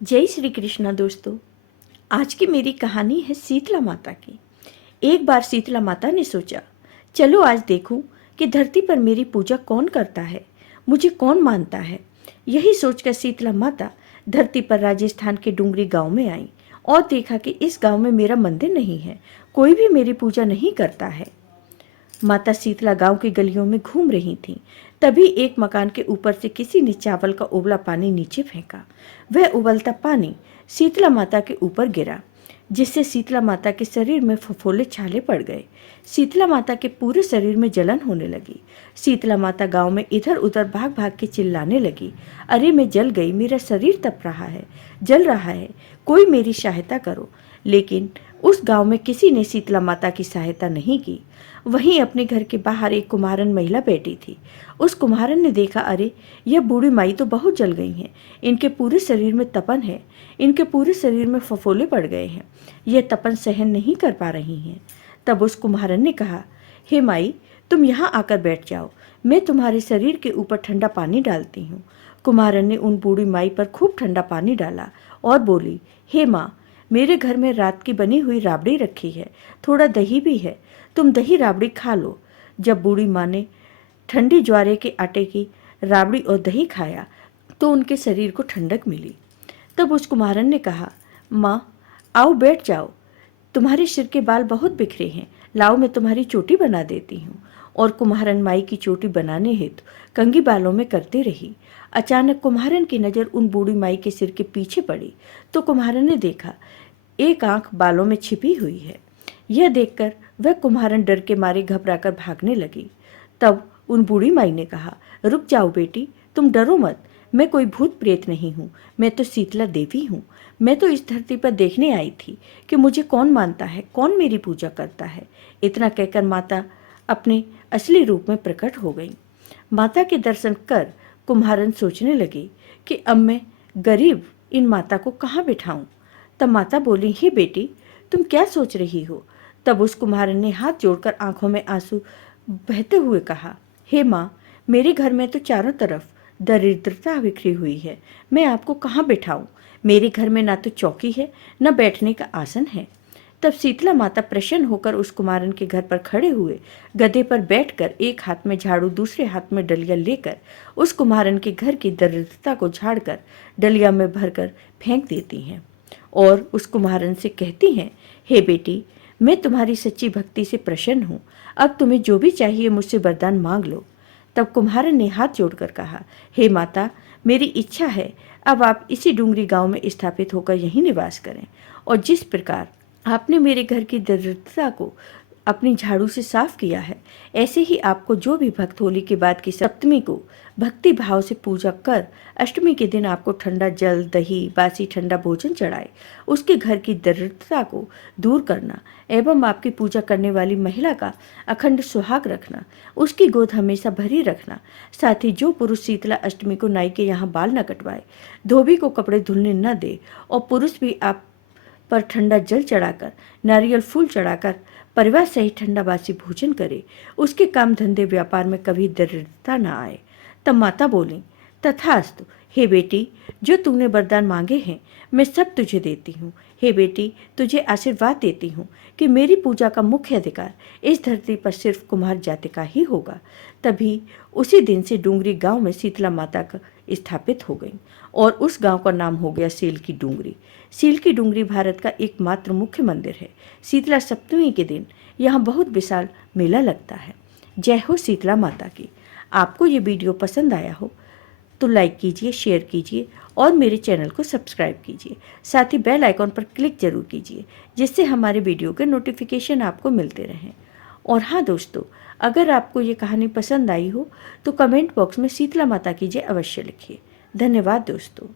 जय श्री कृष्णा दोस्तों। आज की मेरी कहानी है शीतला माता की। एक बार शीतला माता ने सोचा, चलो आज देखूं कि धरती पर मेरी पूजा कौन करता है, मुझे कौन मानता है। यही सोचकर शीतला माता धरती पर राजस्थान के डूंगरी गांव में आई और देखा कि इस गांव में मेरा मंदिर नहीं है, कोई भी मेरी पूजा नहीं करता है। माता शीतला गांव की गलियों में घूम रही थीं। तभी एक मकान के ऊपर से किसी ने चावल का उबला पानी नीचे फेंका। वह उबलता पानी शीतला माता के ऊपर गिरा, जिससे शीतला माता के शरीर में फफोले छाले पड़ गए। शीतला माता के पूरे शरीर में जलन होने लगी। शीतला माता गांव में इधर उधर भाग भाग के चिल्लाने लगी, अरे मैं जल गई, मेरा शरीर तप रहा है, जल रहा है, कोई मेरी सहायता करो। लेकिन उस गांव में किसी ने शीतला माता की सहायता नहीं की। वहीं अपने घर के बाहर एक कुम्हारन महिला बैठी थी। उस कुम्हारन ने देखा, अरे यह बूढ़ी माई तो बहुत जल गई हैं, इनके पूरे शरीर में तपन है, इनके पूरे शरीर में फफोले पड़ गए हैं, यह तपन सहन नहीं कर पा रही हैं। तब उस कुम्हारन ने कहा, हे माई, तुम यहाँ आकर बैठ जाओ, मैं तुम्हारे शरीर के ऊपर ठंडा पानी डालती हूँ। कुम्हारन ने उन बूढ़ी माई पर खूब ठंडा पानी डाला और बोली, हे माँ, मेरे घर में रात की बनी हुई राबड़ी रखी है, थोड़ा दही भी है, तुम दही राबड़ी खा लो। जब बूढ़ी माँ ने ठंडी ज्वारे के आटे की राबड़ी और दही खाया तो उनके शरीर को ठंडक मिली। तब उस कुम्हारन ने कहा, माँ आओ बैठ जाओ, तुम्हारे सिर के बाल बहुत बिखरे हैं, लाओ मैं तुम्हारी चोटी बना देती हूँ। और कुम्हारन माई की चोटी बनाने हेतु कंघी बालों में करती रही। अचानक कुम्हारन की नज़र उन बूढ़ी माई के सिर के पीछे पड़ी तो कुम्हारन ने देखा एक आंख बालों में छिपी हुई है। यह देखकर वह कुम्हारन डर के मारे घबराकर भागने लगी। तब उन बूढ़ी माई ने कहा, रुक जाओ बेटी, तुम डरो मत, मैं कोई भूत प्रेत नहीं हूँ, मैं तो शीतला देवी हूँ। मैं तो इस धरती पर देखने आई थी कि मुझे कौन मानता है, कौन मेरी पूजा करता है। इतना कहकर माता अपने असली रूप में प्रकट हो गई। माता के दर्शन कर कुम्हारन सोचने लगी कि अब मैं गरीब इन माता को कहाँ बिठाऊं। तब माता बोली, हे बेटी, तुम क्या सोच रही हो। तब उस कुम्हारन ने हाथ जोड़कर आंखों में आंसू बहते हुए कहा, हे माँ, मेरे घर में तो चारों तरफ दरिद्रता बिखरी हुई है, मैं आपको कहाँ बिठाऊं। मेरे घर में ना तो चौकी है, न बैठने का आसन है। तब शीतला माता प्रसन्न होकर उस कुम्हारन के घर पर खड़े हुए गधे पर बैठकर एक हाथ में झाड़ू दूसरे हाथ में डलिया लेकर उस कुम्हारन के घर की दरिद्रता को झाड़कर डलिया में भरकर फेंक देती हैं और उस कुम्हारन से कहती हैं, हे बेटी, मैं तुम्हारी सच्ची भक्ति से प्रसन्न हूँ, अब तुम्हें जो भी चाहिए मुझसे वरदान मांग लो। तब कुम्हारन ने हाथ जोड़कर कहा, हे माता, मेरी इच्छा है अब आप इसी डूंगरी गांव में स्थापित होकर यहीं निवास करें, और जिस प्रकार आपने मेरे घर की दरिद्रता को अपनी झाड़ू से साफ किया है, ऐसे ही आपको जो भी भक्त होली के बाद की सप्तमी को भक्ति भाव से पूजा कर अष्टमी के दिन आपको ठंडा जल, दही, बासी ठंडा भोजन चढ़ाए, उसके घर की दरिद्रता को दूर करना एवं आपकी पूजा करने वाली महिला का अखंड सुहाग रखना, उसकी गोद हमेशा भरी रखना। साथ ही जो पुरुष शीतला अष्टमी को नाई के यहाँ बाल न कटवाए, धोबी को कपड़े धुलने न दे और पुरुष भी आप पर ठंडा जल चढ़ाकर, नारियल फूल चढ़ाकर परिवार सहित ठंडा बासी भोजन करे, उसके काम धंधे व्यापार में कभी दरिद्रता न आए। तब माता बोली, तथास्तु, हे बेटी, जो तूने वरदान मांगे हैं मैं सब तुझे देती हूँ। हे बेटी, तुझे आशीर्वाद देती हूँ कि मेरी पूजा का मुख्य अधिकार इस धरती पर सिर्फ कुम्हार जाति का ही होगा। तभी उसी दिन से डूंगरी गांव में शीतला माता का स्थापित हो गई और उस गांव का नाम हो गया सील की डूंगरी। सील की डूंगरी भारत का एकमात्र मुख्य मंदिर है। शीतला सप्तमी के दिन यहाँ बहुत विशाल मेला लगता है। जय हो शीतला माता की। आपको ये वीडियो पसंद आया हो तो लाइक कीजिए, शेयर कीजिए और मेरे चैनल को सब्सक्राइब कीजिए। साथ ही बेल आइकॉन पर क्लिक जरूर कीजिए, जिससे हमारे वीडियो के नोटिफिकेशन आपको मिलते रहें। और हाँ दोस्तों, अगर आपको ये कहानी पसंद आई हो तो कमेंट बॉक्स में शीतला माता की जय अवश्य लिखिए। धन्यवाद दोस्तों।